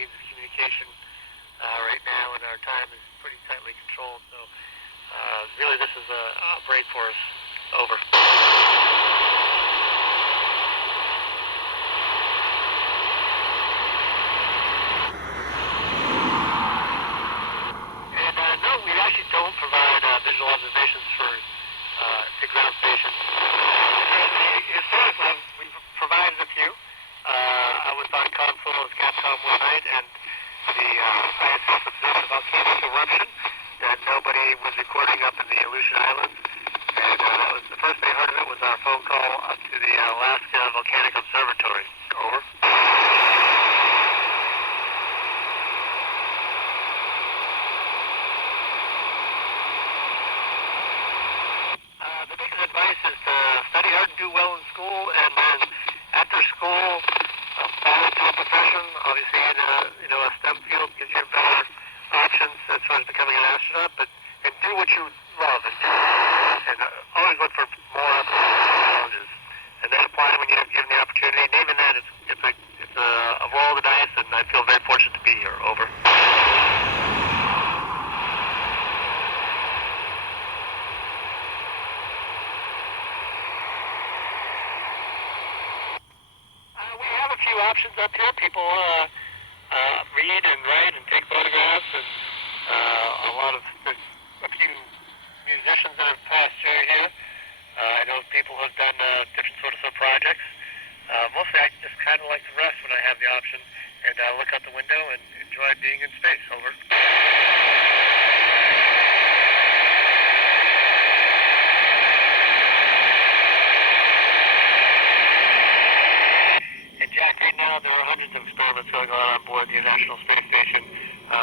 means of communication right now, and our time is pretty tightly controlled. So really this is a break for us. Over. No, we actually don't provide visual observations to ground stations. Historically, we've provided a few. I was on Confluence Capcom one night, and the ISS observed a volcanic eruption that nobody was recording up in the Aleutian Islands. And that was the first they heard of it was our phone call up to the Alaska Volcanic Observatory. Over. The biggest advice is to study hard and do well in school, and then after school, fall into a profession. Obviously, a STEM field gives you better options as far as becoming an astronaut, and do what you love and always look for more challenges, and then apply when you're given the opportunity. And even then, it's a roll of the dice, and I feel very fortunate to be here. Over. We have a few options up here. People read and write and take photographs, and a few musicians that have passed through here. I know people have done different sorts of projects. Mostly I just kind of like to rest when I have the option and look out the window and enjoy being in space. Over. And Jack, right now there are hundreds of experiments going on board the International Space Station,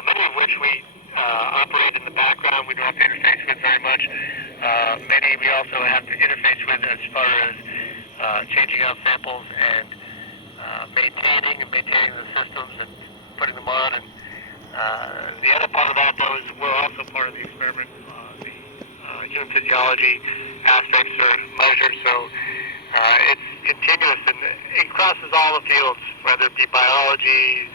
many of which we operate in the background. We don't have to interface with very much. Many we also have to interface with as far as changing out samples and maintaining the systems and putting them on. And the other part of that, though, is we're also part of the experiment. The human physiology aspects are measured, so it's continuous and it crosses all the fields, whether it be biology,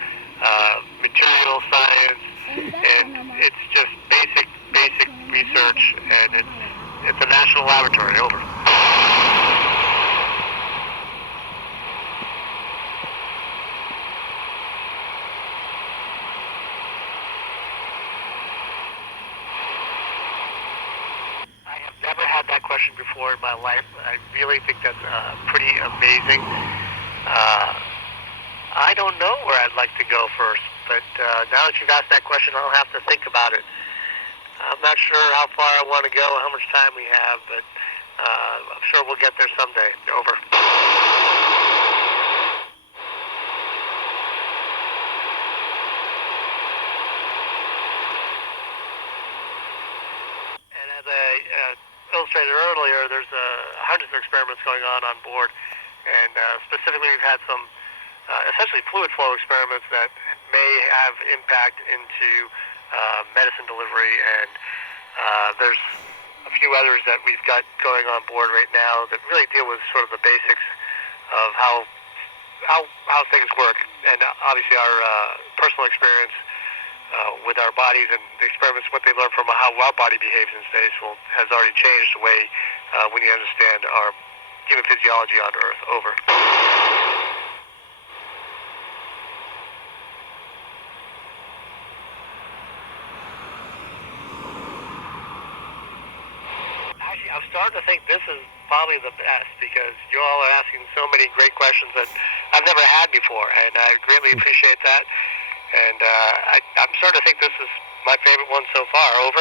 material science, and it's just basic research, and it's a national laboratory. Over. I have never had that question before in my life. I really think that's pretty amazing. I don't know where I'd like to go first, but now that you've asked that question, I'll have to think about it. I'm not sure how far I want to go, how much time we have, but I'm sure we'll get there someday. Over. And as I illustrated earlier, there's hundreds of experiments going on board, and specifically we've had some essentially fluid flow experiments that may have impact into medicine delivery, and there's a few others that we've got going on board right now that really deal with sort of the basics of how things work, and obviously our personal experience with our bodies and the experiments, what they learn from how our body behaves in space has already changed the way when you understand our human physiology on Earth. Over. Actually, I'm starting to think this is probably the best because you all are asking so many great questions that I've never had before, and I greatly appreciate that. And I'm starting to think this is my favorite one so far. Over.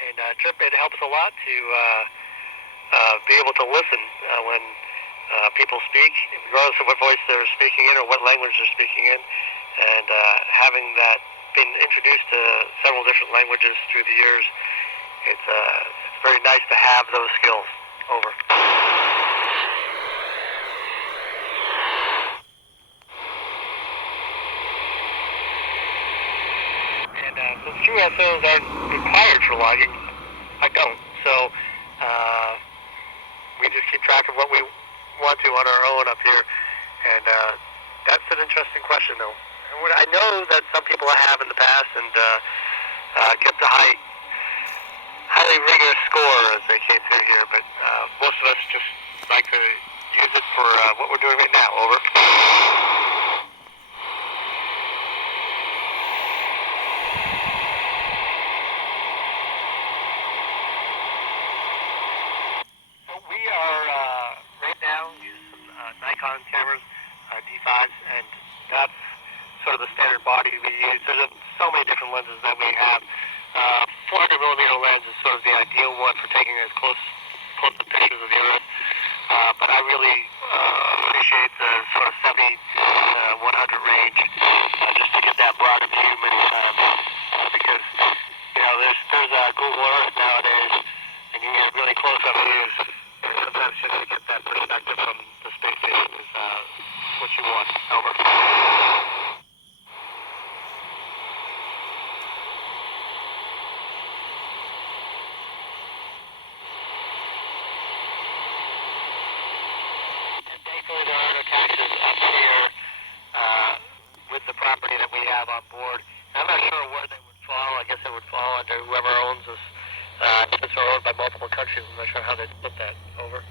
And Trip, it helps a lot to be able to listen when people speak, regardless of what voice they're speaking in or what language they're speaking in. And having that been introduced to several different languages through the years, it's very nice to have those skills. Over. And since QSOs aren't required for logging, I don't. So we just keep track of what we want to on our own up here, and that's an interesting question, though. And what I know that some people have in the past and kept a highly rigorous score as they came through here, but most of us just like to use it for what we're doing right now. Over. We are right now using some Nikon cameras, D5s, and that's sort of the standard body we use. There's so many different lenses that we have. 400 millimeter lens is sort of the ideal one for taking as close pictures of the Earth. But I really appreciate the sort of 70 to 100 range just to get that broader view many times. Because there's Google Earth nowadays, and you get really close up views. Sometimes just to get that perspective from the space station is what you want. Over. Thankfully, there aren't taxes up here with the property that we have on board. I'm not sure where they would fall. I guess it would fall under whoever owns this. Since we're owned by multiple countries, I'm not sure how they'd split that. Over.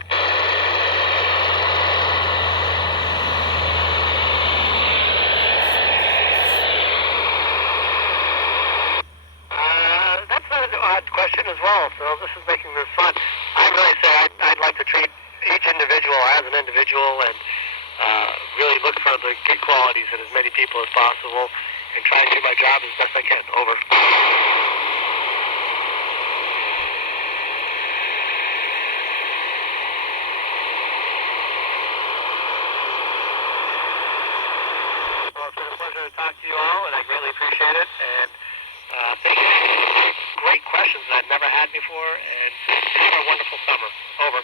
That's an odd question as well. So this is making this fun. I really say I'd like to treat each individual as an individual and really look for the good qualities in as many people as possible and try to do my job as best I can. Over. Well, it's been a pleasure to talk to you all, and I greatly appreciate it. And thank you for great questions that I've never had before, and have a wonderful summer. Over.